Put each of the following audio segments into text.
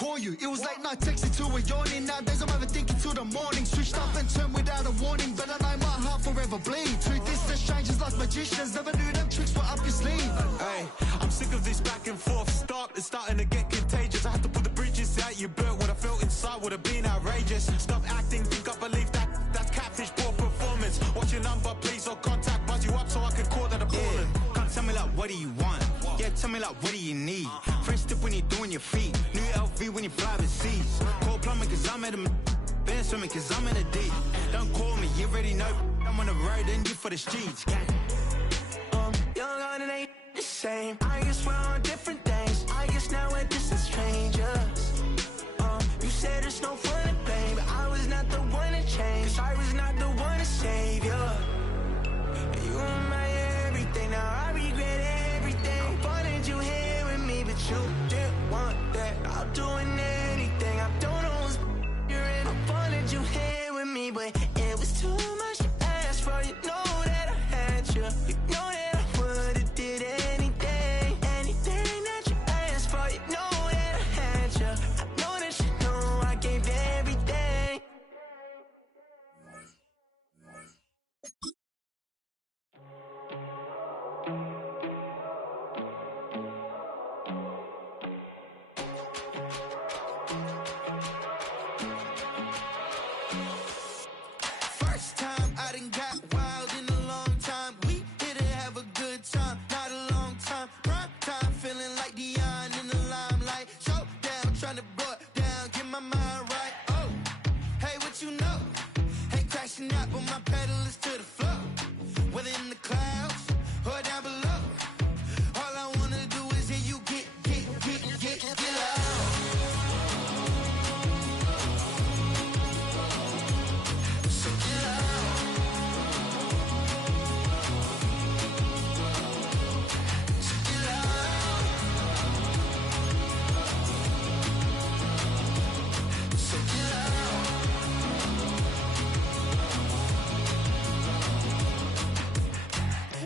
call you. It was late night texting to a yawning. Nowadays I'm overthinking till the morning. Switched up and turned without a warning, but I know my heart forever bleed. Truth is that strangers like magicians, never knew them tricks were up your sleeve. Hey, I'm sick of this back and forth. It's starting to get contagious. I have to put the bridges out you built. What I felt inside would have been outrageous. Stop acting, think I believe that's catfish, poor performance. What's your number, please, or contact, buzz you up so I can call that appalling. Can't tell me like, what do you want? Yeah, tell me like, what do you need? Fresh tip when you're doing your feet. New LV when you fly overseas. Call plumbing cause I'm at a band swimming cause I'm in a deep. Don't call me, you already know I'm on the road and you for the streets. Young on it ain't the same. I guess we're on different days. I guess now we're distant strangers. You said it's no fun to blame, but I was not the one to change. Cause I was not the one to save you. You were my everything, now I regret everything. I wanted you here with me, but you didn't want that. I'm doing anything, I don't know what's you're in. I wanted you here with me, but it was too much to ask for. You know that I had you. You know that I would've did anything, anything that you asked for. You know that I had you. I know that you know I gave everything. First time I done got wild in a long time. We here to have a good time, not a long time. Prime time, feeling like Dion in the limelight. Showdown, trying to blow it down, get my mind right. Oh, hey, what you know? Ain't crashing out, but my pedal is to the floor. Whether in the clouds or down below, all I wanna do is hear you get loud. So get loud. So get loud. So get loud.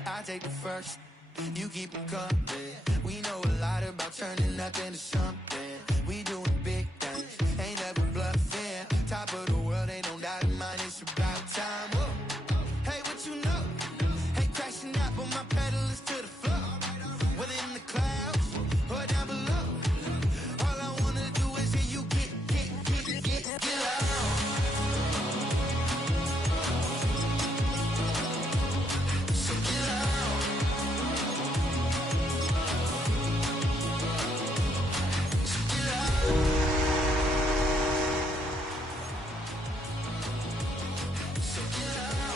I take the first, you keep it coming. We know a lot about turning nothing to something. We doing big things, ain't never bluffing. Top of the world, ain't no doubt in mine, it's about time. Whoa. Hey, what you know? Ain't crashing out, but my pedal is to the floor. Whether in the clouds or down below, all I wanna do is hear you get loud. So get loud. So get loud. So get loud.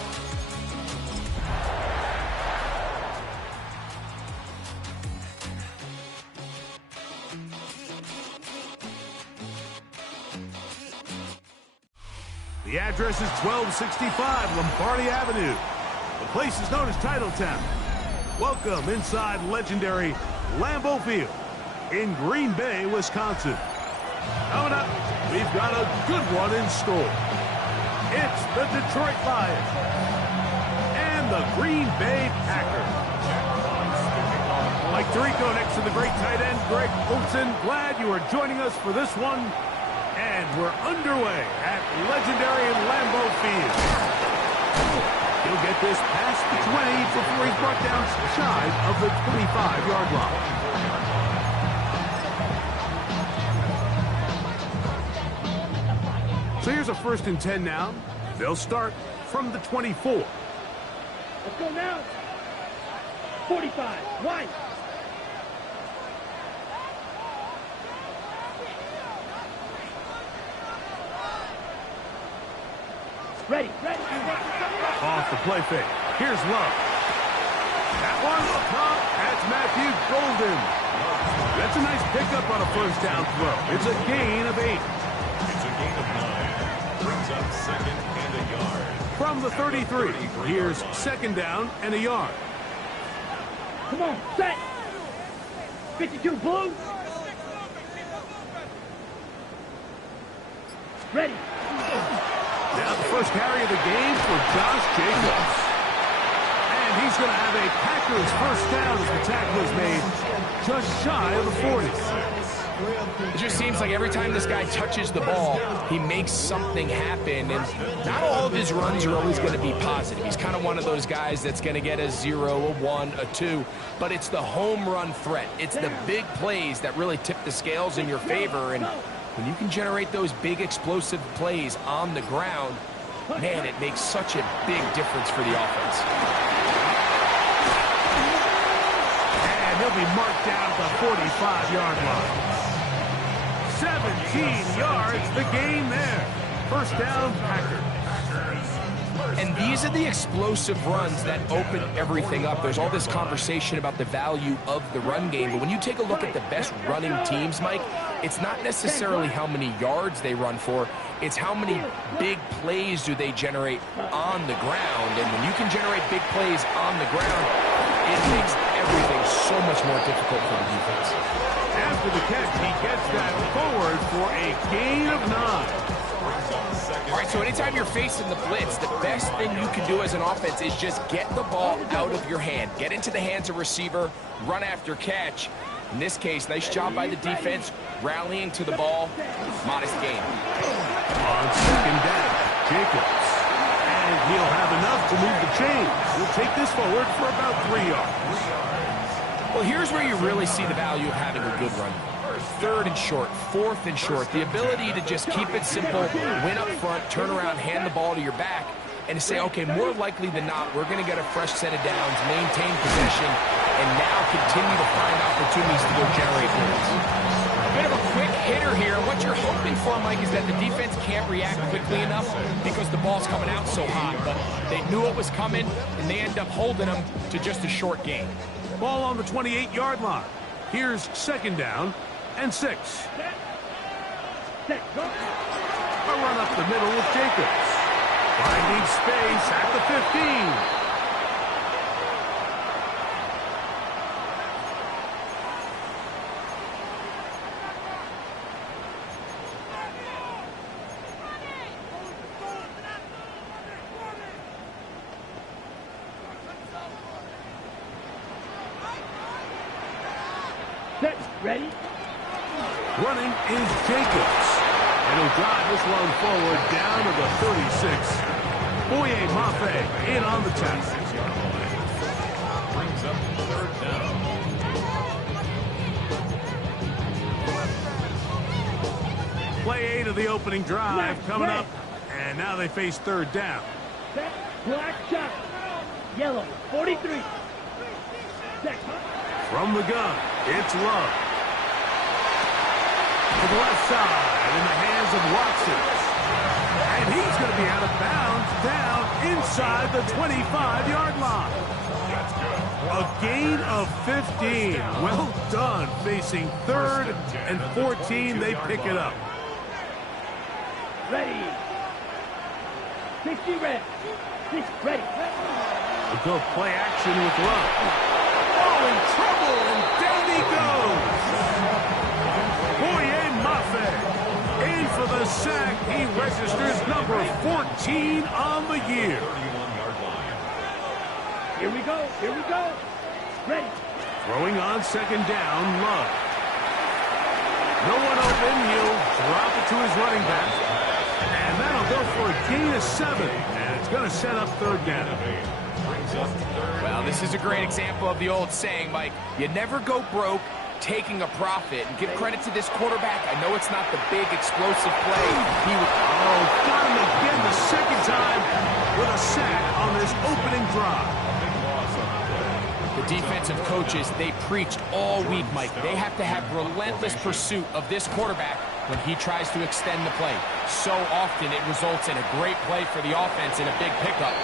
The address is 1265 Lombardi Avenue. The place is known as Titletown. Welcome inside legendary Lambeau Field in Green Bay, Wisconsin. Coming up, we've got a good one in store. It's the Detroit Lions and the Green Bay Packers. Mike Tirico next to the great tight end Greg Olsen. Glad you are joining us for this one. And we're underway at legendary Lambeau Field. He'll get this past the 20 before he's brought down shy of the 25-yard line. So here's a 1st and 10 now. They'll start from the 24. Let's go now. 45. Wide. Ready. Off the play fake. Here's Love. That one up top. That's Matthew Golden. That's a nice pickup on a 1st down throw. It's a gain of 8. It's a gain of 9. Brings up 2nd and a yard. From the 33, here's 2nd down and a yard. Come on, set. 52 Blues. Ready. Now the first carry of the game for Josh Jacobs. And he's going to have a Packers 1st down as the tackle is made just shy of the 40. It just seems like every time this guy touches the ball, he makes something happen, and not all of his runs are always going to be positive. He's kind of one of those guys that's going to get a 0, a 1, a 2, but it's the home run threat. It's the big plays that really tip the scales in your favor, and when you can generate those big explosive plays on the ground, man, it makes such a big difference for the offense. And he'll be marked down at the 45-yard line. 17 yards, the gain there. First down, Packers. And these are the explosive runs that open everything up. There's all this conversation about the value of the run game, but when you take a look at the best running teams, Mike, it's not necessarily how many yards they run for, it's how many big plays do they generate on the ground. And when you can generate big plays on the ground, it makes everything so much more difficult for the defense. After the catch, he gets that forward for a gain of 9. All right, so anytime you're facing the blitz, the best thing you can do as an offense is just get the ball out of your hand. Get into the hands of receiver, run after catch. In this case, nice job by the defense, rallying to the ball. Modest gain. On second down, Jacobs. And he'll have enough to move the chains. He'll take this forward for about 3 yards. Well, here's where you really see the value of having a good run. 3rd and short, 4th and short. The ability to just keep it simple, win up front, turn around, hand the ball to your back, and to say, okay, more likely than not, we're going to get a fresh set of downs, maintain possession, and now continue to find opportunities to go generate points. A bit of a quick hitter here. What you're hoping for, Mike, is that the defense can't react quickly enough because the ball's coming out so hot. But they knew it was coming, and they end up holding them to just a short gain. Ball on the 28-yard line. Here's second down and 6. A run up the middle with Jacobs. Finding space at the 15. Ready? Running is Jacobs. And he'll drive this one forward down to the 36. Boye Mafe in on the tackle. Brings up 3rd down. Play 8 of the opening drive coming up. And now they face 3rd down. Set, black shot. Yellow, 43. Set. From the gun, it's Love. To the left side in the hands of Watson. And he's going to be out of bounds down inside the 25-yard line. A gain of 15. Well done. Facing 3rd and 14, they pick it up. Ready. 60 red. 6 ready. We'll go play action with Love. Oh, in trouble, and down he goes. Boye Mafe in for the sack. He registers number 14 on the year. 31-yard line. Here we go. Here we go. Ready. Throwing on second down, Love. No one open. He'll drop it to his running back. And that'll go for a gain of 7. And it's going to set up 3rd down. Well, this is a great example of the old saying, Mike, you never go broke taking a profit. And give credit to this quarterback. I know it's not the big explosive play. He was got him again the second time with a sack on this opening drive. The defensive coaches, they preached all week, Mike. They have to have relentless pursuit of this quarterback when he tries to extend the play. So often it results in a great play for the offense and a big pickup.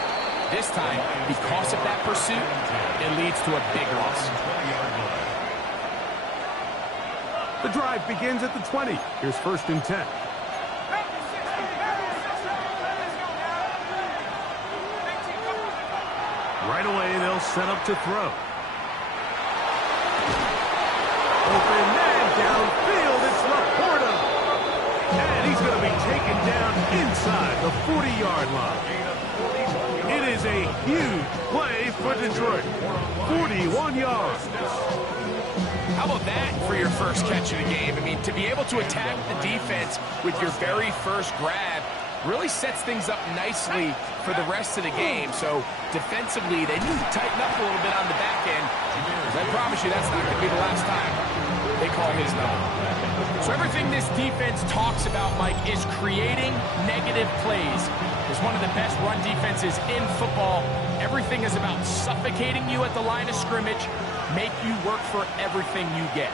This time, because of that pursuit, it leads to a big loss. The drive begins at the 20. Here's 1st and 10. Right away, they'll set up to throw. Open man downfield. It's Laporta. And he's going to be taken down inside the 40-yard line. It is a huge play for Detroit. 41 yards. How about that for your first catch of the game? I mean, to be able to attack the defense with your very first grab really sets things up nicely for the rest of the game. So defensively, they need to tighten up a little bit on the back end. I promise you that's not going to be the last time they call his number. So everything this defense talks about, Mike, is creating negative plays. It's one of the best run defenses in football. Everything is about suffocating you at the line of scrimmage, make you work for everything you get.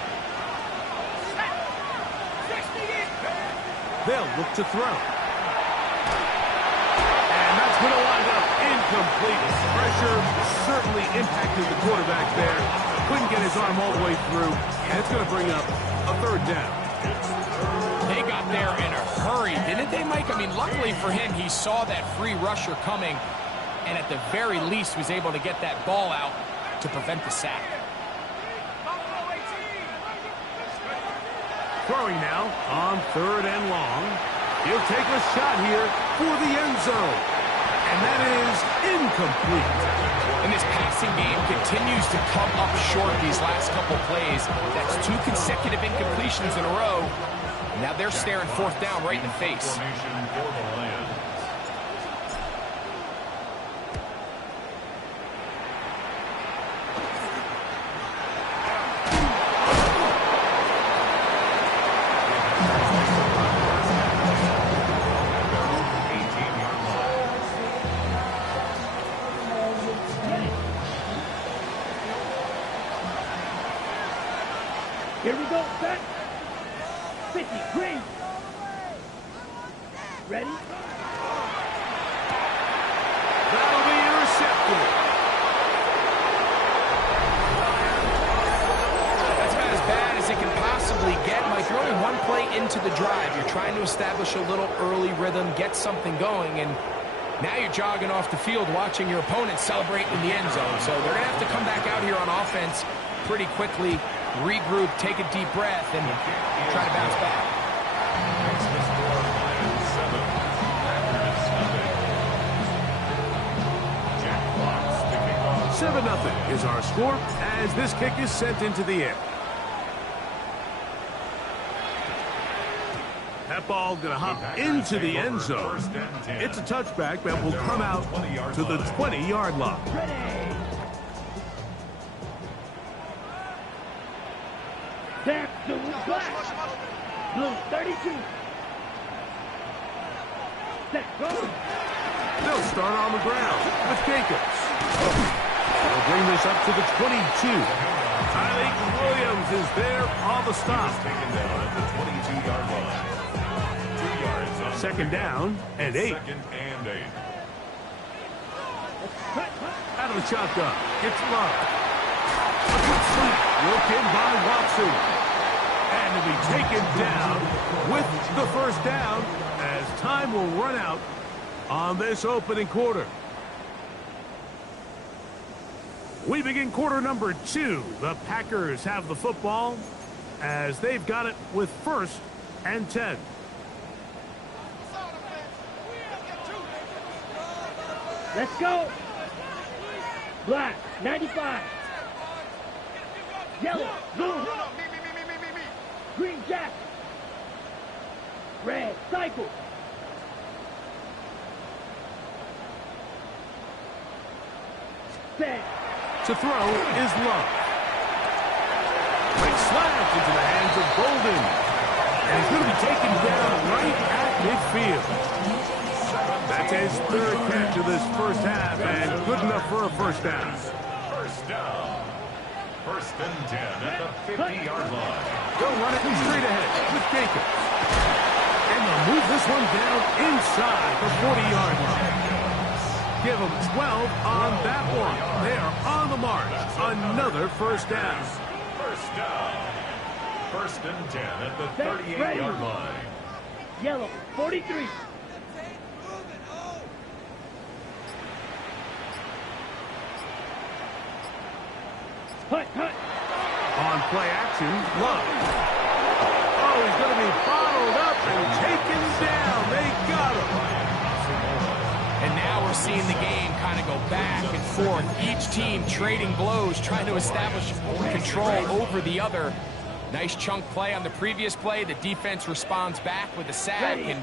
They'll look to throw. And that's going to wind up incomplete. Pressure certainly impacted the quarterback there. Couldn't get his arm all the way through, and it's going to bring up a third down. They got there in a hurry, didn't they, Mike? I mean, luckily for him, he saw that free rusher coming, and at the very least was able to get that ball out to prevent the sack. Throwing now on 3rd and long. He'll take a shot here for the end zone. And that is incomplete. And this passing game continues to come up short these last couple plays. That's 2 consecutive incompletions in a row. Now they're staring 4th down right in the face. Here we go, set. 50, green. Ready? That'll be intercepted. That's about as bad as it can possibly get, Mike. You're only 1 play into the drive. You're trying to establish a little early rhythm, get something going, and now you're jogging off the field watching your opponent celebrate in the end zone. So they're going to have to come back out here on offense pretty quickly, regroup, take a deep breath, and try to bounce back. 7-0 is our score as this kick is sent into the air. That ball going to hop into the end zone. It's a touchback that will come out to the 20-yard line. Back to black. Blue 32. Set, go. They'll start on the ground with Jacobs. They'll bring this up to the 22. Tyreek Williams is there on the stop. Taken down at the 22-yard line. 2 yards on 2nd down and 8. 2nd and 8. Out of the shotgun. It's Love. A good sweep. Worked in by Watson. And to be taken down with the 1st down as time will run out on this opening quarter. We begin quarter number 2. The Packers have the football as they've got it with 1st and 10. Let's go. Black 95. Yellow, blue. Green jack. Red, cycle. Set. To throw is Love. Quick slash into the hands of Golden. And he's going to be taken down right at midfield. That's his 3rd catch of this 1st half and good enough for a 1st down. 1st down. 1st and 10 at the 50-yard line. They'll run it straight ahead with Jacobs. And they'll move this one down inside the 40-yard line. Give them 12 on that one. They are on the march. Another 1st down. 1st down. 1st and 10 at the 38-yard line. Yellow 43. Hut, hut. On play action, Love. Oh, he's going to be bottled up and taken down. They got him. And now we're seeing the game kind of go back and forth, each team trading blows, trying to establish control over the other. Nice chunk play on the previous play. The defense responds back with a sack, and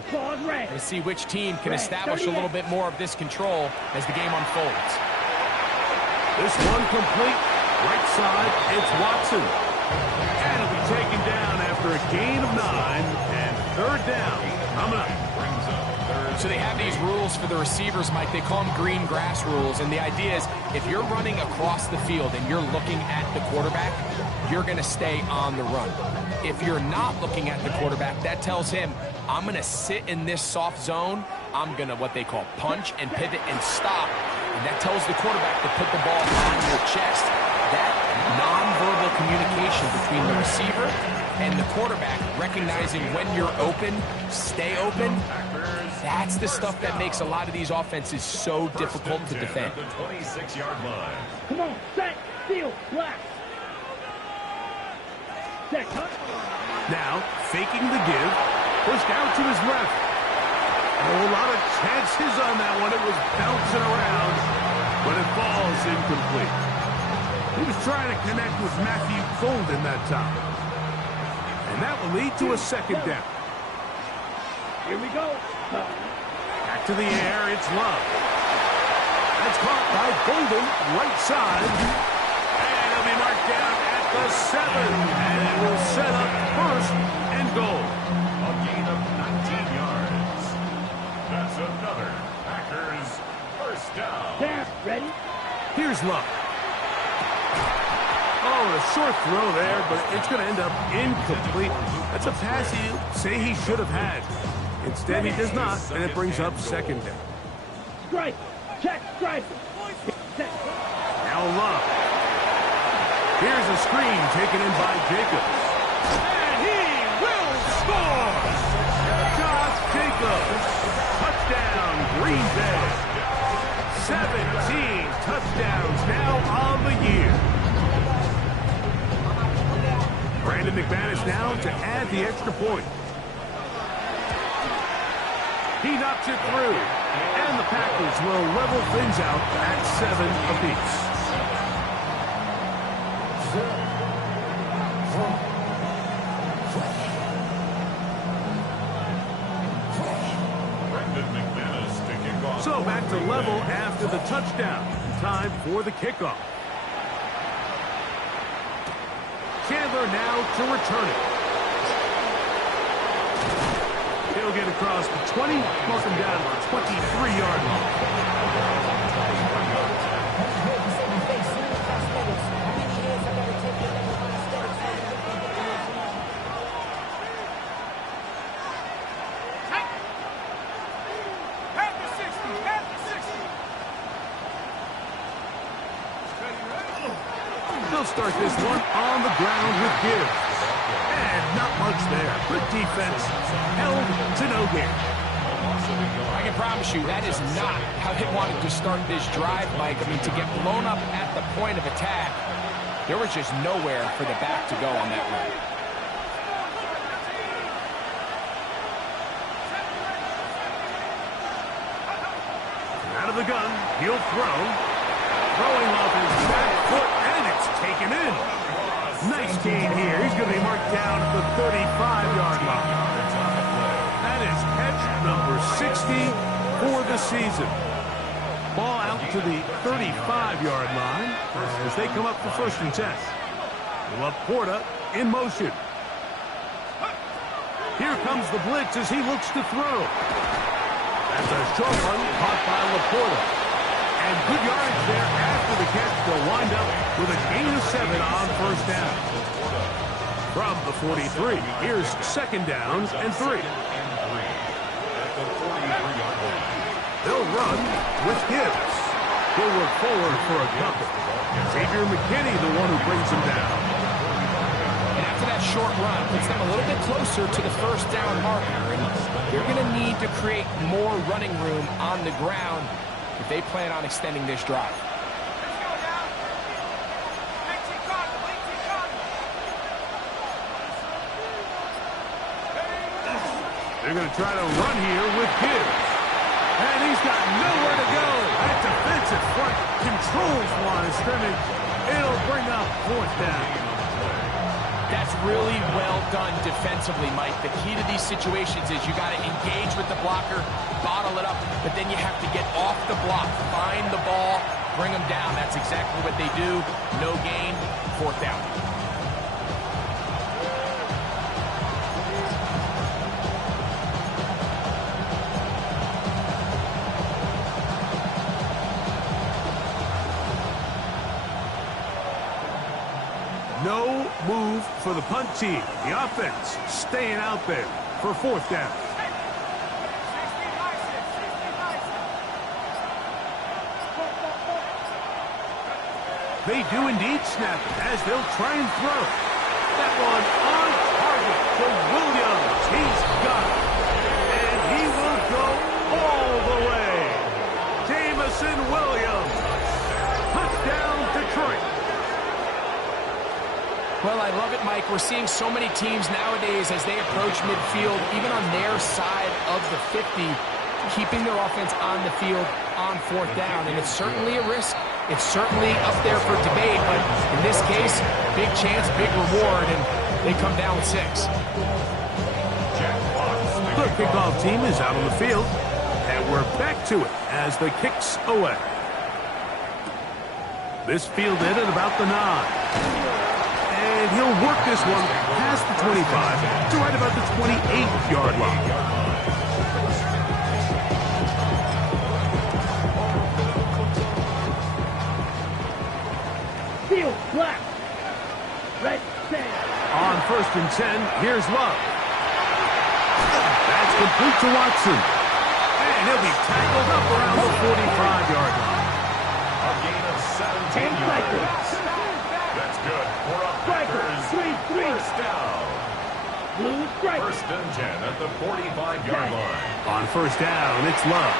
we'll see which team can establish a little bit more of this control as the game unfolds. This one complete. Right side, it's Watson. And it'll be taken down after a gain of 9, and third down coming up. So they have these rules for the receivers, Mike. They call them green grass rules. And the idea is if you're running across the field and you're looking at the quarterback, you're going to stay on the run. If you're not looking at the quarterback, that tells him, I'm going to sit in this soft zone. I'm going to what they call punch and pivot and stop. And that tells the quarterback to put the ball on your chest. That nonverbal communication between the receiver and the quarterback, recognizing when you're open, stay open, that's the stuff that makes a lot of these offenses so difficult to defend. The 26-yard line. Come on, set, steal, blast. Set, cut. Now, faking the give, pushed out to his left. A lot of chances on that one. It was bouncing around, but it falls incomplete. He was trying to connect with Matthew Golden that time. And that will lead to a second down. Here we go. Back to the air, it's Love. That's caught by Golden, right side. And it'll be marked down at the 7. And it will set up first and goal. A gain of 19 yards. That's another Packers first down. There, ready? Here's Love. Oh, a short throw there, but it's going to end up incomplete. That's a pass you say he should have had. Instead, he does not, and it brings up second down. Strike. Check. Strike. Now Love. Here's a screen taken in by Jacobs. And he will score! Josh Jacobs. Touchdown, Green Bay. 17 touchdowns now on the year. Brandon McManus now to add the extra point. He knocks it through, and the Packers will level things out at 7 apiece. Brandon McManus to kick off. So back to level after the touchdown. Time for the kickoff. Chandler now to return it. He'll get across the 20, mark him down to the 23-yard line. They'll start this one on the ground with Gibbs. And not much there. Good defense. Held to no gain. I can promise you that is not how they wanted to start this drive, Mike. I mean, to get blown up at the point of attack, there was just nowhere for the back to go on that run. Out of the gun, he'll throw. Throwing off his back foot, and it's taken in. Nice gain here. He's going to be marked down at the 35-yard line. That is catch number 60 for the season. Ball out to the 35-yard line as they come up for 1st and 10. Laporta in motion. Here comes the blitz as he looks to throw. That's a short one caught by Laporta. And good yardage there after the catch. They'll wind up with a gain of 7 on 1st down. From the 43, here's 2nd down and 3. They'll run with Gibbs. He'll work forward for a couple. Xavier McKinney, the one who brings him down. And after that short run, puts them a little bit closer to the 1st down marker. And they're going to need to create more running room on the ground if they plan on extending this drive. They're going to try to run here with Gibbs. And he's got nowhere to go. That defense gets it front, controls the line of scrimmage. It'll bring up 4th down. That's really well done defensively, Mike. The key to these situations is you got to engage with the blocker, bottle it up, but then you have to get off the block, find the ball, bring them down. That's exactly what they do. No gain, 4th down. No move for the punt team. The offense staying out there for 4th down. They do indeed snap it as they'll try and throw. That one on target to Williams. He's got it. And he will go all the way. Jameson Williams. Touchdown, Detroit. Well, I love it, Mike. We're seeing so many teams nowadays as they approach midfield, even on their side of the 50, keeping their offense on the field on 4th down. And it's certainly a risk. It's certainly up there for debate, but in this case, big chance, big reward, and they come down with 6. The kickoff team is out on the field, and we're back to it as the kick's away. This fielded at about the 9. And he'll work this one past the 25 to right about the 28-yard line. Field black. Red sand. On 1st and 10, here's Love. That's complete to Watson. And he'll be tackled up around the 45-yard line. A gain of 17 yards. That's good for a Packers 1st down. Blue strike. 1st and 10 at the 45-yard line. On 1st down, it's Love.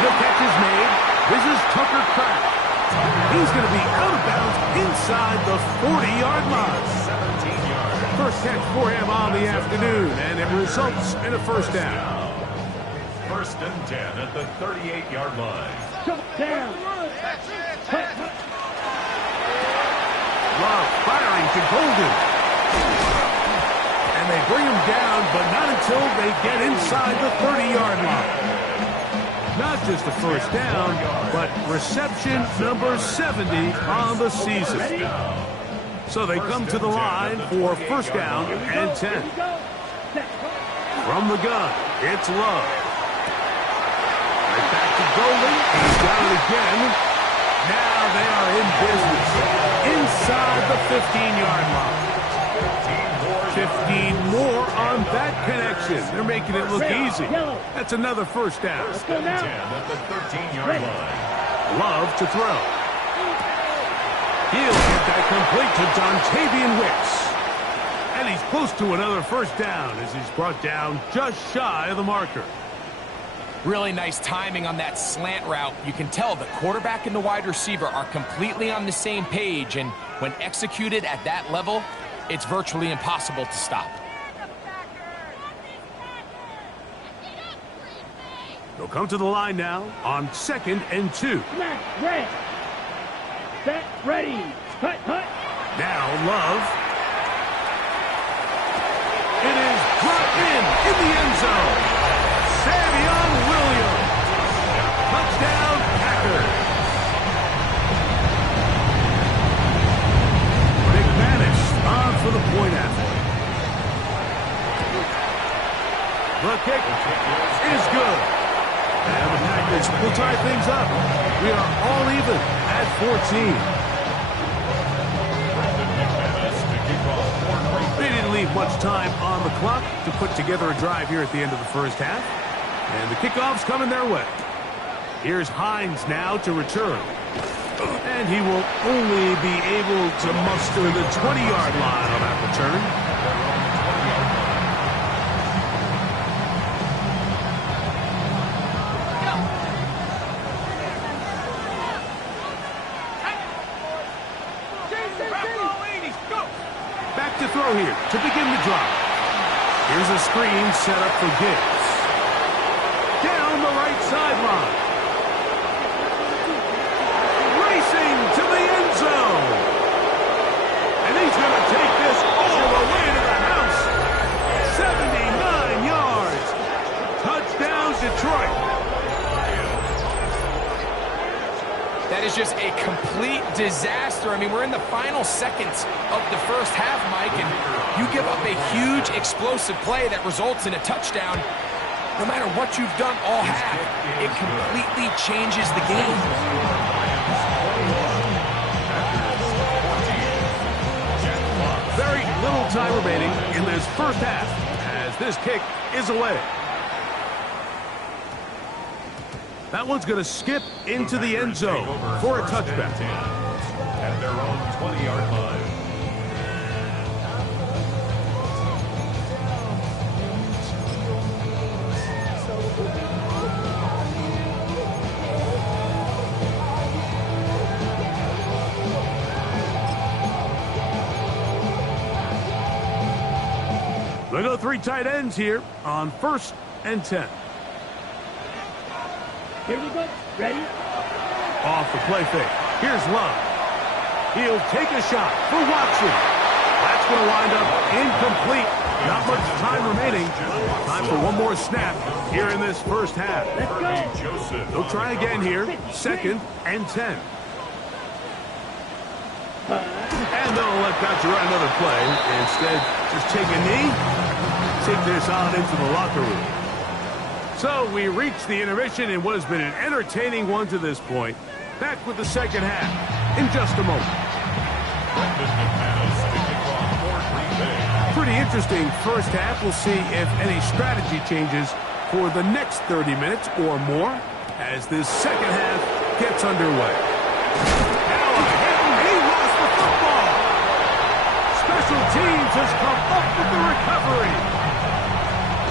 The catch is made. This is Tucker Kraft. He's going to be out of bounds inside the 40-yard line. 17 yards. First catch for him on the afternoon, and it results in a 1st down. 1st and 10 at the 38-yard line. Down. Love firing to Golden. And they bring him down, but not until they get inside the 30-yard line. Not just a 1st down, but reception number 70 on the season. So they come to the line for 1st down and 10. From the gun, it's Love. Right back to Golden. He's got it again. Now they are in business. Inside the 15-yard line. 15 more on that connection. They're making it look easy. That's another 1st down. 10 at the 13-yard line. Love to throw. He'll get that complete to Dontavian Wicks. And he's close to another 1st down as he's brought down just shy of the marker. Really nice timing on that slant route. You can tell the quarterback and the wide receiver are completely on the same page, and when executed at that level, it's virtually impossible to stop. They'll come to the line now on 2nd and 2. Snap, red. Set, ready. Cut. Now Love. It is brought in the end zone. Savion Williams. Touchdown, Packers. McManus on for the point after. The kick is good. And the Packers will tie things up. We are all even at 14. They didn't leave much time on the clock to put together a drive here at the end of the 1st half. And the kickoff's coming their way. Here's Hines now to return. And he will only be able to muster the 20-yard line on that return. Back to throw here to begin the drive. Here's a screen set up for Gibbs. Down the right sideline. was just a complete disaster. I mean, we're in the final seconds of the first half, Mike, and you give up a huge explosive play that results in a touchdown. No matter what you've done all half, it completely changes the game. Very little time remaining in this first half as this kick is away. That one's going to skip into the end zone for a touchback. At their own 20-yard line. They go 3 tight ends here on 1st and 10. Here we go. Ready? Off the play fake. Here's Love. He'll take a shot for Watson. That's going to wind up incomplete. Not much time remaining. Time for one more snap here in this first half. Let's go. They'll try again here. 2nd and 10. And they'll let Dr. run another play. Instead, just take a knee. Take this on into the locker room. So we reach the intermission in what has been an entertaining one to this point. Back with the second half in just a moment. Pretty interesting first half. We'll see if any strategy changes for the next 30 minutes or more as this second half gets underway. Now he lost the football. Special teams has come up with the recovery.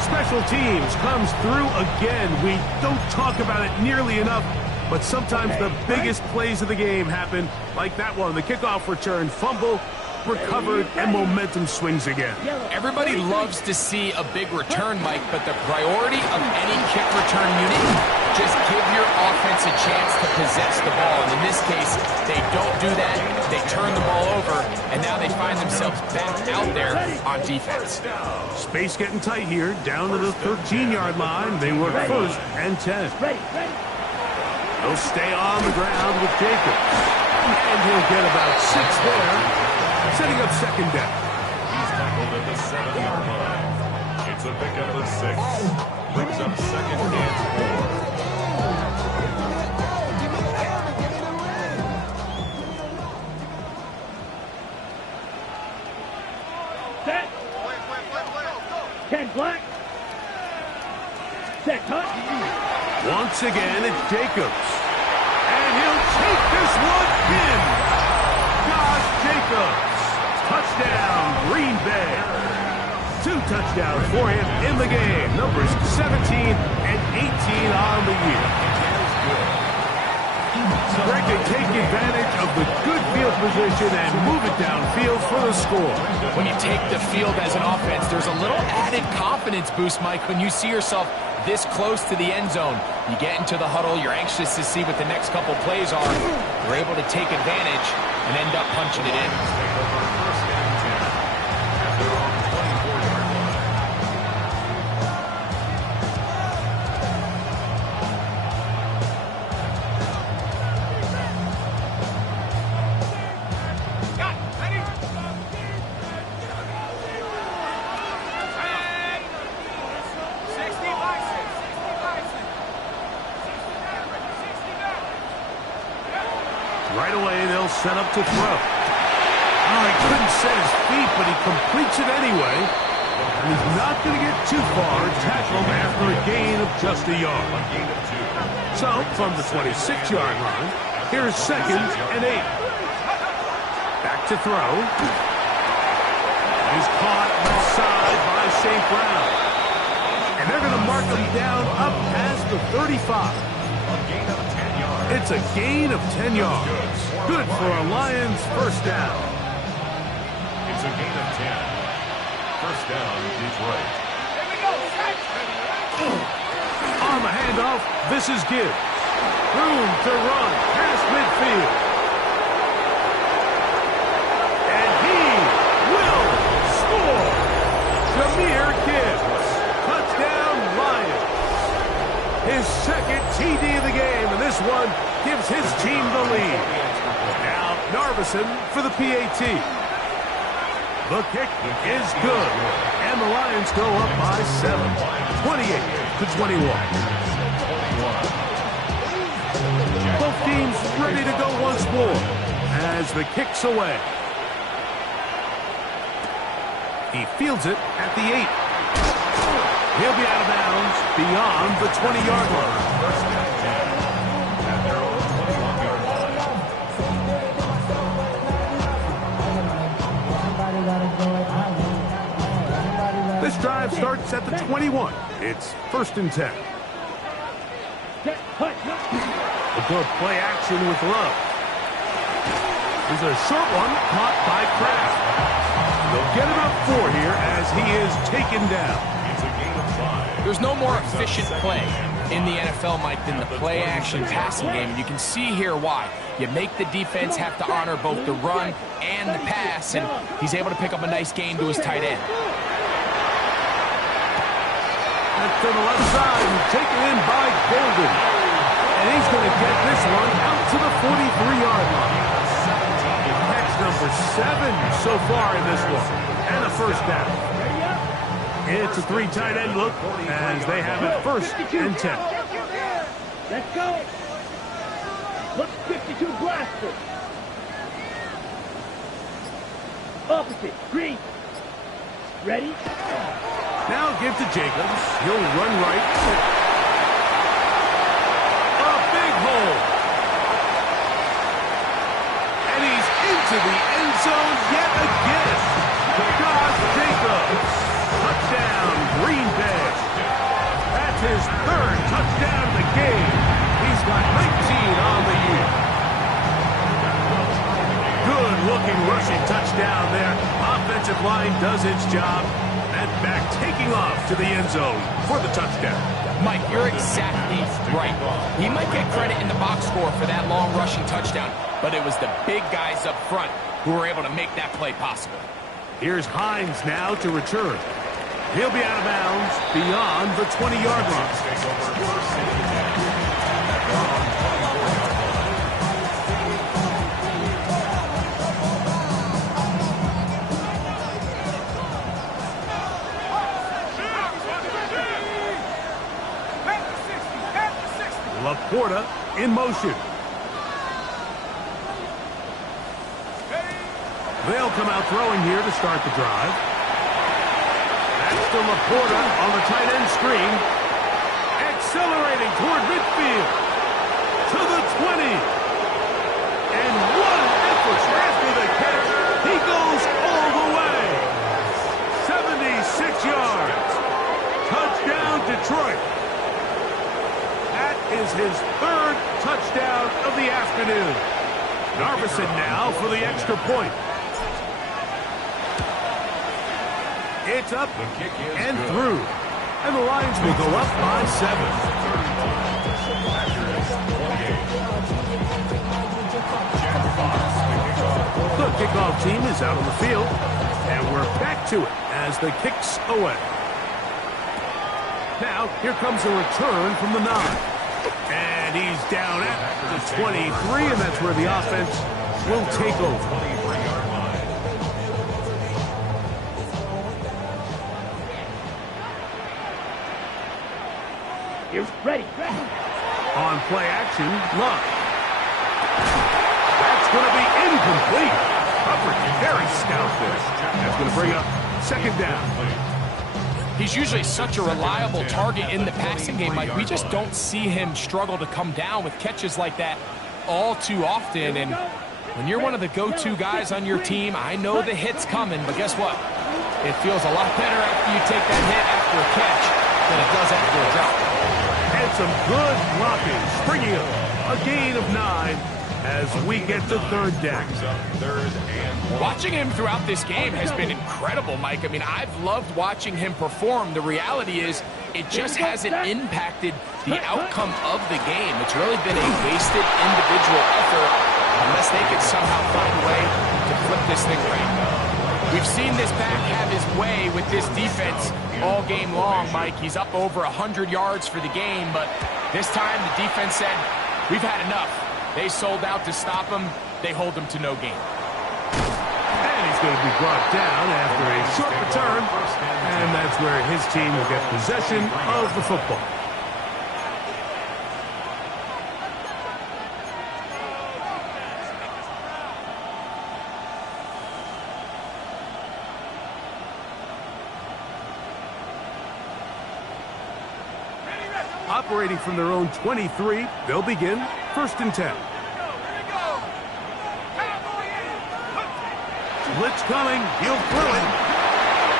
Special teams comes through again. We don't talk about it nearly enough, but sometimes the biggest plays of the game happen like that one. The kickoff return, fumble, recovered, and momentum swings again. Everybody loves to see a big return, Mike, but the priority of any kick return unit, just give your offense a chance to possess the ball. And in this case, they don't do that. They turn the ball over, and now they find themselves back out there on defense. Space getting tight here, down to the 13-yard line. They work 1st and 10. They'll stay on the ground with Jacobs. And he'll get about 6 there, setting up 2nd down. He's tackled at the 7-yard line. It's a pickup of 6. Brings up 2nd and 4. Set. 10 black. Set cut. Once again, it's Jacobs. And he'll take this one in. Josh Jacobs. Touchdown, Green Bay. 2 touchdowns for him in the game. Numbers 17 and 18 on the year. Greg, they take advantage of the good field position and move it downfield for the score. When you take the field as an offense, there's a little added confidence boost, Mike, when you see yourself this close to the end zone. You get into the huddle, you're anxious to see what the next couple plays are. You're able to take advantage and end up punching it in. Right away, they'll set up to throw. Oh, he couldn't set his feet, but he completes it anyway. And he's not going to get too far, tackled after a gain of just a yard. So, from the 26-yard line, here's 2nd and 8. Back to throw. He's caught outside by St. Brown. And they're going to mark him down up past the 35. It's a gain of 10 yards. Good for a Lions first down. It's a gain of 10. First down, Detroit. On the handoff, this is Gibbs. Room to run past midfield. And he will score. Jahmyr Gibbs. Touchdown, Lions. His 2nd TD of the game, and this one gives his team the lead. Now Narveson for the PAT. The kick is good, and the Lions go up by 7, 28-21. Both teams ready to go once more as the kick's away. He fields it at the 8. He'll be out of bounds beyond the 20-yard line. This drive starts at the 21. It's 1st and 10. A good play action with Love. There's a short one caught by Kraft. They'll get about 4 here as he is taken down. There's no more efficient play in the NFL, Mike, than the play-action passing game. And you can see here why. You make the defense have to honor both the run and the pass, and he's able to pick up a nice gain to his tight end. That's to the left side and taken in by Golden. And he's going to get this one out to the 43-yard line. Catch number 7 so far in this one. And a first down. It's a 3 tight end look as they have it 1st and 10. Let's go. Look, 52 blaster. Opposite, green. Ready? Now give to Jacobs. He'll run right. A big hole. And he's into the end zone yet again. Josh Jacobs. Touchdown, Green Bay. That's his 3rd touchdown of the game. He's got 19 on the year. Good-looking rushing touchdown there. Offensive line does its job. And back taking off to the end zone for the touchdown. Mike, you're exactly right. He might get credit in the box score for that long rushing touchdown, but it was the big guys up front who were able to make that play possible. Here's Hines now to return. He'll be out of bounds beyond the 20-yard line. Laporta in motion. They'll come out throwing here to start the drive. That's to Laporta on the tight end screen. Accelerating toward midfield. To the 20. And what an effort after the catch. He goes all the way. 76 yards. Touchdown, Detroit. That is his 3rd touchdown of the afternoon. Narveson now for the extra point. It's up and through. And the Lions will go up by 7. The kickoff team is out on the field. And we're back to it as the kick's away. Now, here comes a return from the 9. And he's down at the 23, and that's where the offense will take over. You're ready. On play action, Luck. That's going to be incomplete. Coverage very stout there. That's going to bring up 2nd down. He's usually such a reliable target in the passing game, Mike. We just don't see him struggle to come down with catches like that all too often. And when you're one of the go-to guys on your team, I know the hit's coming, but guess what? It feels a lot better after you take that hit after a catch than it does after a drop. And some good blocking, springing up. A gain of 9 as we get to 3rd down. Watching him throughout this game has been incredible, Mike. I mean, I've loved watching him perform. The reality is it just hasn't impacted the outcome of the game. It's really been a wasted individual effort unless they could somehow find a way to flip this thing around. We've seen this back have his way with this defense all game long, Mike. He's up over 100 yards for the game, but this time the defense said, we've had enough. They sold out to stop him. They hold him to no gain. And he's going to be brought down after a short return. And that's where his team will get possession of the football. Operating from their own 23, they'll begin 1st and 10. Blitz coming, he'll throw it.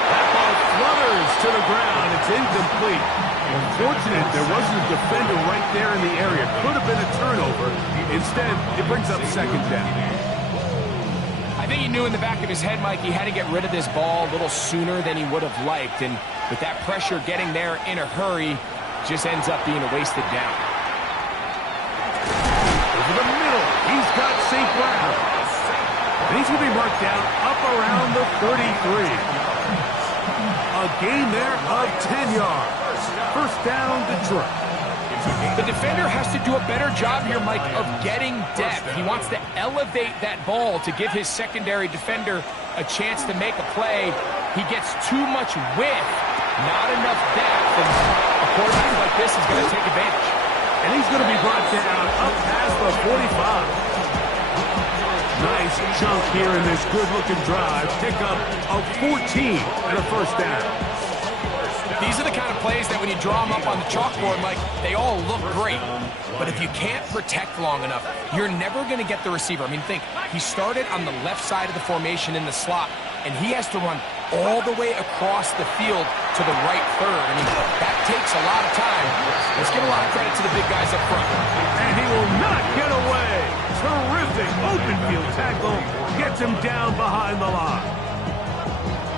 That ball flutters to the ground. It's incomplete. Unfortunate, there wasn't a defender right there in the area. Could have been a turnover. Instead, it brings up 2nd down. I think he knew in the back of his head, Mike, he had to get rid of this ball a little sooner than he would have liked. And with that pressure getting there in a hurry, just ends up being a wasted down. Over the middle, he's got St. Brown. And he's going to be marked down up around the 33. A gain there of 10 yards. 1st down, Detroit. The defender has to do a better job here, Mike, of getting depth. He wants to elevate that ball to give his secondary defender a chance to make a play. He gets too much width, not enough depth, and a quarterback like this is going to take advantage. And he's going to be brought down up past the 45. Nice chunk here in this good-looking drive. Pick up of 14 and a 1st down. These are the kind of plays that when you draw them up on the chalkboard, Mike, they all look great. But if you can't protect long enough, you're never going to get the receiver. I mean, think, he started on the left side of the formation in the slot, and he has to run all the way across the field to the right third. I mean, that takes a lot of time. Let's give a lot of credit to the big guys up front. And he will not get away. Terrific open field tackle. Gets him down behind the line.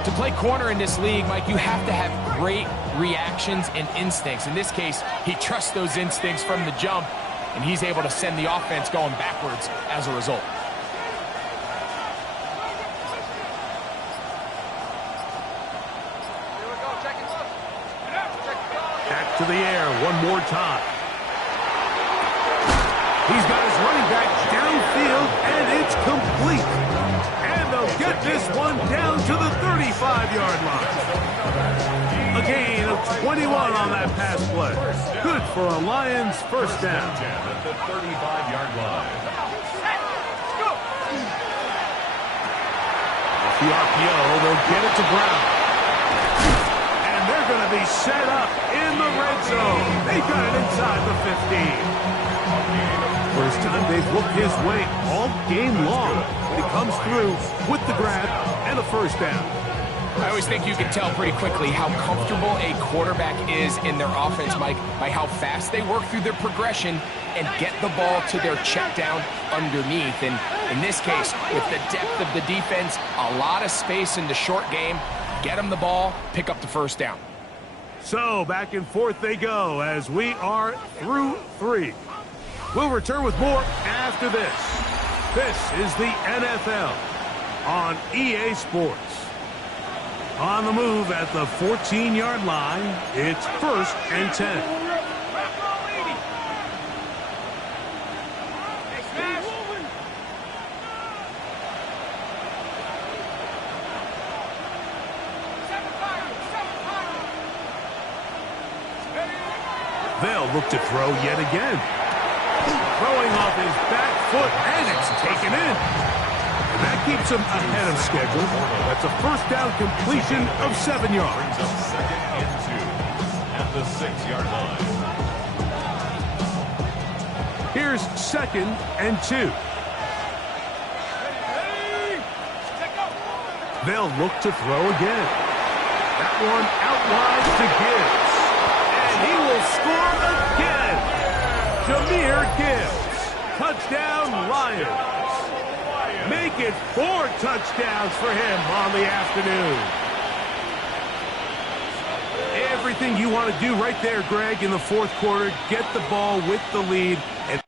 To play corner in this league, Mike, you have to have great reactions and instincts. In this case, he trusts those instincts from the jump, and he's able to send the offense going backwards as a result. Back to the air one more time. He's got his running back downfield, and it's complete. And they'll get this one down to the 35-yard line. A gain of 21 on that pass play. Good for a Lions 1st down. At the 35-yard line. Off the RPO, they'll get it to Brown. And they're going to be set up in the red zone. They got it inside the 15. First time they've looked his way all game long. He comes through with the grab and a 1st down. I always think you can tell pretty quickly how comfortable a quarterback is in their offense, Mike, by how fast they work through their progression and get the ball to their check down underneath. And in this case, with the depth of the defense, a lot of space in the short game, get them the ball, pick up the 1st down. So back and forth they go as we are through 3. We'll return with more after this. This is the NFL on EA Sports. On the move at the 14-yard line, it's 1st and 10. They'll look to throw yet again. Throwing off his back foot, and it's taken in. And that keeps him ahead of schedule. That's a 1st down completion of 7 yards. Brings up 2nd and 2 at the 6-yard line. Here's 2nd and 2. They'll look to throw again. That one out wide to Gibbs. And he will score again. Jahmyr Gibbs. Touchdown, Lions. Make it 4 touchdowns for him on the afternoon. Everything you want to do right there, Greg, in the 4th quarter. Get the ball with the lead. And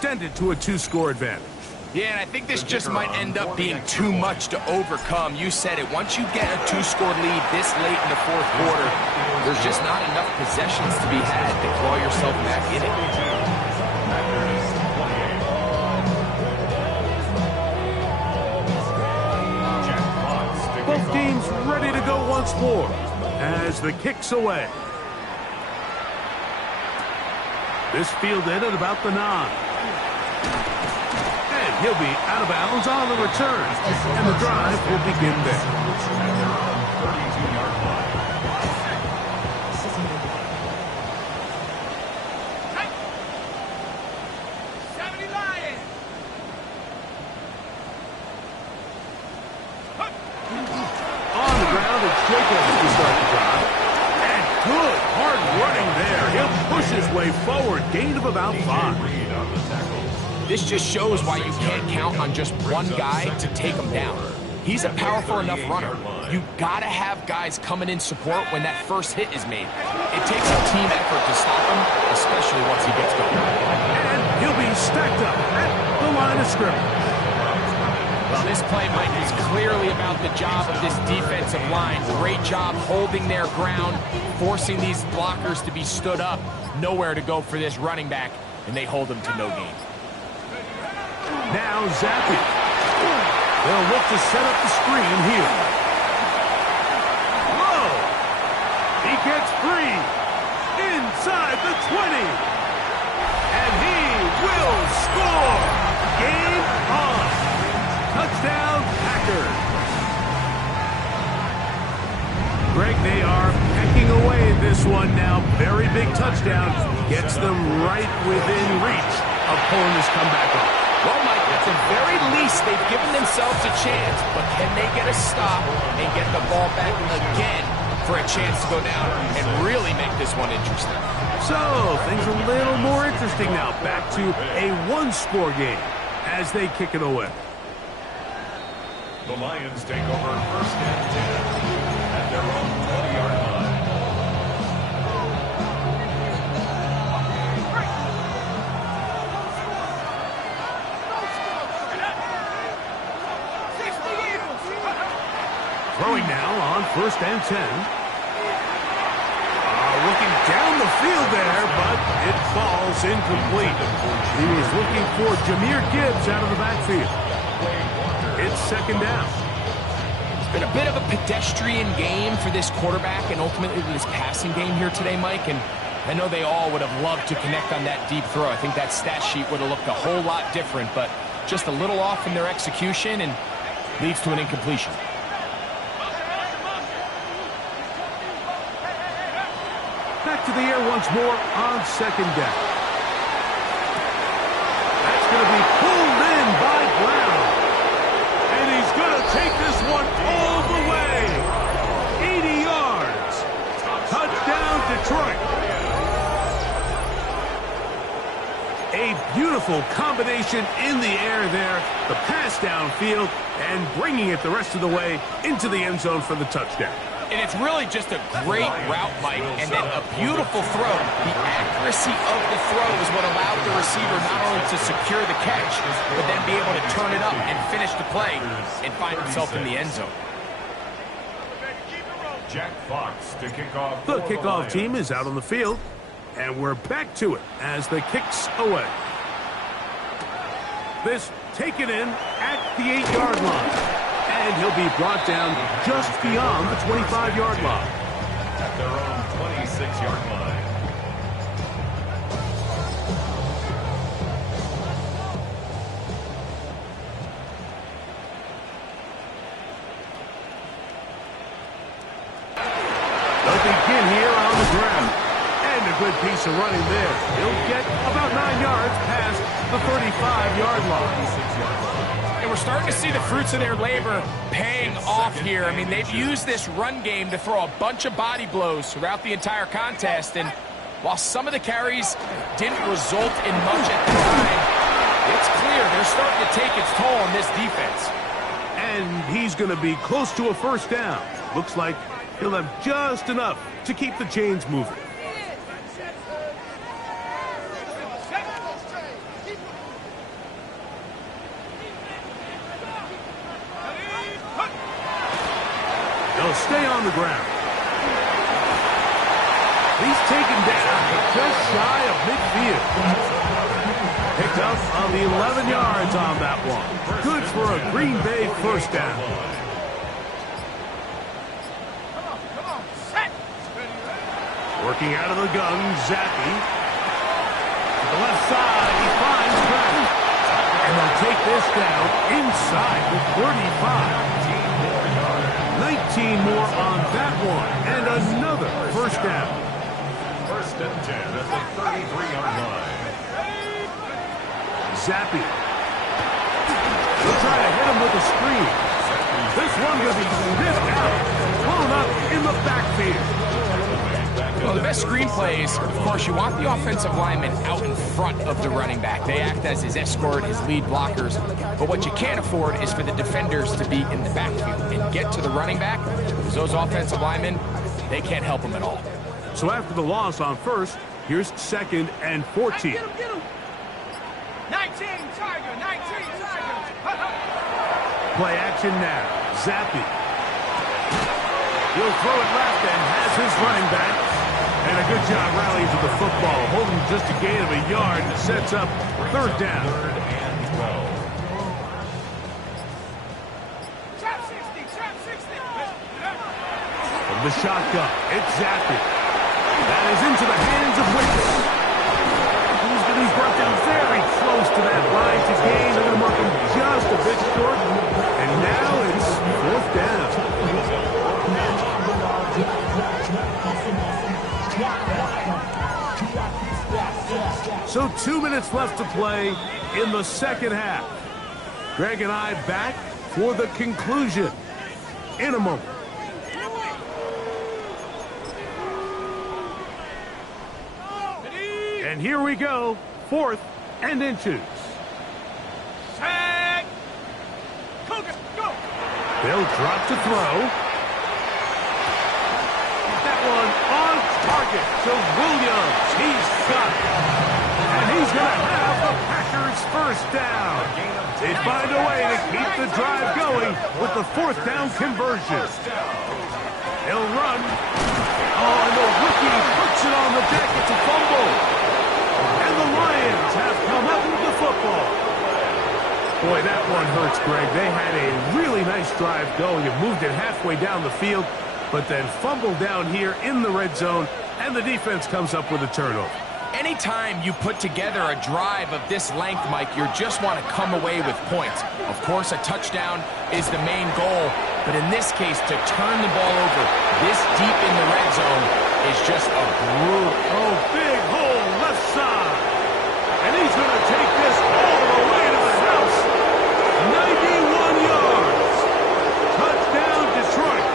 extended to a 2-score advantage. Yeah, and I think this just might end up being too much to overcome. You said it. Once you get a 2-score lead this late in the fourth quarter, there's just not enough possessions to be had to claw yourself back in it. Both teams ready to go once more as the kick's away. This fielded at about the 9. He'll be out of bounds on the return, and the drive will begin there. On the ground, it's Jacobs to start the drive. And good, hard running there. He'll push his way forward, gain of about 5. This just shows why you can't count on just one guy to take him down. He's a powerful enough runner. You gotta have guys coming in support when that first hit is made. It takes a team effort to stop him, especially once he gets going. And he'll be stacked up at the line of scrimmage. Well, this play, Mike, is clearly about the job of this defensive line. Great job holding their ground, forcing these blockers to be stood up. Nowhere to go for this running back, and they hold him to no gain. Now Zappi. They'll look to set up the screen here. Whoa! He gets free inside the 20. And he will score. Game on. Touchdown, Packers. Greg, they are pecking away at this one now. Very big touchdown. Gets them right within reach of pulling this comeback off. Well, Mike, at the very least, they've given themselves a chance, but can they get a stop and get the ball back again for a chance to go down and really make this one interesting? So, things a little more interesting now. Back to a 1-score game as they kick it away. The Lions take over 1st and 10 at their own 20-yard line. Throwing now on 1st and 10. Looking down the field there, but it falls incomplete. He was looking for Jahmyr Gibbs out of the backfield. It's 2nd down. It's been a bit of a pedestrian game for this quarterback and ultimately this passing game here today, Mike. And I know they all would have loved to connect on that deep throw. I think that stat sheet would have looked a whole lot different, but just a little off in their execution and leads to an incompletion. Back to the air once more on 2nd down. That's going to be pulled in by Brown. And he's going to take this one all the way. 80 yards. Touchdown, Detroit. A beautiful combination in the air there. The pass downfield and bringing it the rest of the way into the end zone for the touchdown. And it's really just a great route, Mike, and then a beautiful throw. The accuracy of the throw is what allowed the receiver not only to secure the catch, but then be able to turn it up and finish the play and find himself in the end zone. Jack Fox to kick off. The kickoff team is out on the field, and we're back to it as the kick's away. This taken in at the 8-yard line. And he'll be brought down just beyond the 25-yard line. At their own 26-yard line. They'll begin here on the ground. And a good piece of running there. He'll get about 9 yards past the 35-yard line. And we're starting to see the fruits of their labor paying off here. I mean, they've used this run game to throw a bunch of body blows throughout the entire contest. And while some of the carries didn't result in much at the time, it's clear they're starting to take its toll on this defense. And he's going to be close to a 1st down. Looks like he'll have just enough to keep the chains moving. stay on the ground. He's taken down just shy of midfield. Picked up on the 11 yards on that one. Good for a Green Bay first down. Working out of the gun, Zappe. To the left side, he finds ground. And they'll take this down inside the 35. 19 more on that one. And another first down. First and 10 at the 33-yard line. Zappe. He'll try to hit him with a screen. This one will be sniffed out. Blown up in the backfield. Well, the best screen plays, of course, you want the offensive lineman out in front of the running back. They act as his escort, his lead blockers. But what you can't afford is for the defenders to be in the backfield and get to the running back, because those offensive linemen, they can't help him at all. So after the loss on first, here's 2nd and 14. Get him. 19 Tiger. Play action now. Zappe. He'll throw it left and has his running back. And a good job rallying to the football, holding just a gain of a yard and sets up 3rd down. Trap 60. From the shotgun, it's Zappe. That is into the hands of Wicks. He's brought them very close to that line to gain. They're going to mark him just a bit short. And now it's 4th down. So 2 minutes left to play in the second half. Greg and I back for the conclusion in a moment. And here we go, 4th and inches. Tag. Cougar, go. They'll drop to throw. That one on target to Williams. He's got it. And he's going to have the Packers first down. They find a way to keep the drive going with the 4th down conversion. He'll run. Oh, and the rookie puts it on the deck. It's a fumble. And the Lions have come up with the football. Boy, that one hurts, Greg. They had a really nice drive going. It moved it halfway down the field, but then fumbled down here in the red zone, and the defense comes up with a turnover. Anytime you put together a drive of this length, Mike, you just want to come away with points. Of course, a touchdown is the main goal, but in this case, to turn the ball over this deep in the red zone is just a brutal. Oh, big hole left side. And he's going to take this all the way to the house. 91 yards. Touchdown, Detroit.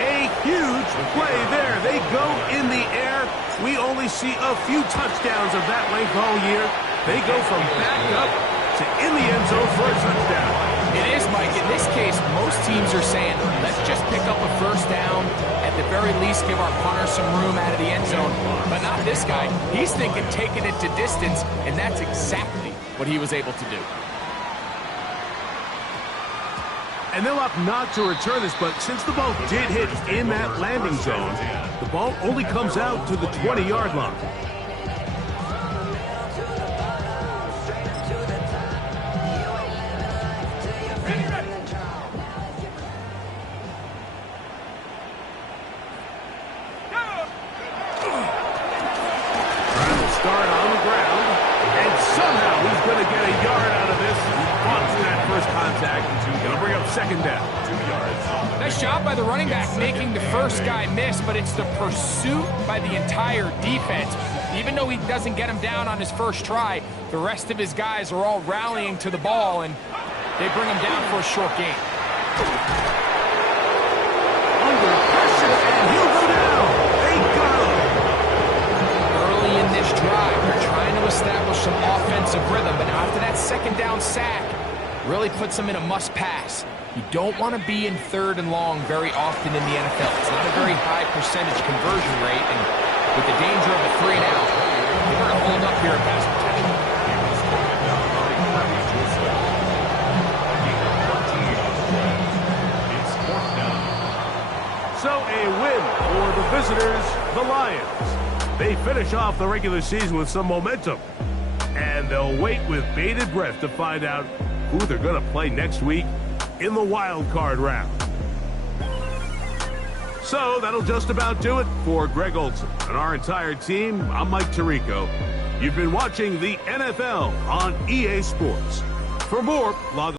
A huge play there. They go in the air. We only see a few touchdowns of that length all year. They go from back up to in the end zone for a touchdown. It is, Mike. In this case, most teams are saying, let's just pick up a first down. At the very least, give our punter some room out of the end zone. But not this guy. He's thinking taking it to distance, and that's exactly what he was able to do. And they'll opt not to return this, but since the ball did hit in that landing zone, the ball only comes out to the 20-yard line. Start on the ground, and somehow he's going to get a yard out of this. He fought through that first contact. Going to bring up 2nd down. 2 yards. Nice job by the running back making the first guy miss, but it's the pursuit by the entire defense. Even though he doesn't get him down on his first try, the rest of his guys are all rallying to the ball, and they bring him down for a short gain. Under pressure, and he'll go down. They got him. Early in this drive, they're trying to establish some offensive rhythm, but after that 2nd down sack, really puts them in a must-pass. You don't want to be in 3rd and long very often in the NFL. It's not a very high percentage conversion rate, and with the danger of a 3 and out, they're going to hold up here in pass protection. So a win for the visitors, the Lions. They finish off the regular season with some momentum. And they'll wait with bated breath to find out who they're going to play next week in the wild card round. So that'll just about do it for Greg Olsen and our entire team. I'm Mike Tirico. You've been watching the NFL on EA Sports. For more, log